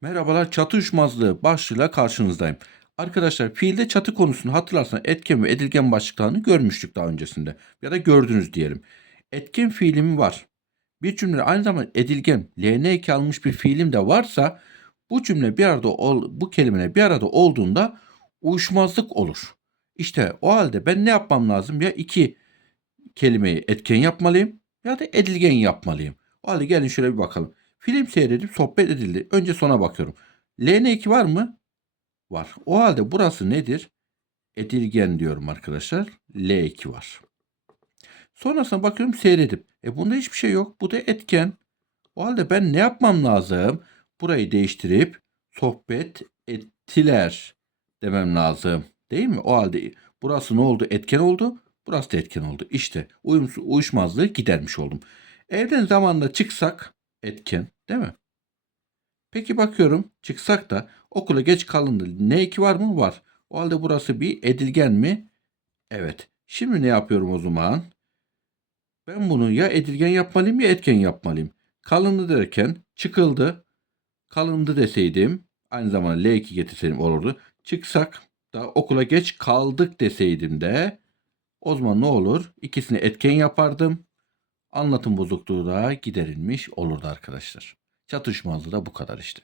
Merhabalar çatı uçmazlığı başlığıyla karşınızdayım. Arkadaşlar fiilde çatı konusunu hatırlarsanız etken ve edilgen başlıklarını görmüştük daha öncesinde. Ya da gördünüz diyelim. Etken fiilim var. Bir cümle aynı zamanda edilgen, LN2 almış bir fiilim de varsa bu cümle bir arada ol, bu kelimeler bir arada olduğunda uyuşmazlık olur. İşte o halde ben ne yapmam lazım? Ya iki kelimeyi etken yapmalıyım ya da edilgen yapmalıyım. O halde gelin şöyle bir bakalım. Film seyredip sohbet edildi. Önce sona bakıyorum. LN2 var mı? Var. O halde burası nedir? Edilgen diyorum arkadaşlar. L2 var. Sonrasına bakıyorum seyredip. E bunda hiçbir şey yok. Bu da etken. O halde ben ne yapmam lazım? Burayı değiştirip sohbet ettiler demem lazım. Değil mi? O halde burası ne oldu? Etken oldu. Burası da etken oldu. İşte uyumsuz, uyuşmazlığı gidermiş oldum. Evden zamanla çıksak etken değil mi? Peki bakıyorum çıksak da okula geç kalındı. Ne2 var mı? Var. O halde burası bir edilgen mi? Evet. Şimdi ne yapıyorum o zaman? Ben bunu ya edilgen yapmalıyım ya etken yapmalıyım. Kalındı derken çıkıldı. Kalındı deseydim aynı zamanda L2 getirseydim olurdu. Çıksak da okula geç kaldık deseydim de o zaman ne olur? İkisini etken yapardım. Anlatım bozukluğu da giderilmiş olurdu arkadaşlar. Çatışmazlığı da bu kadar işte.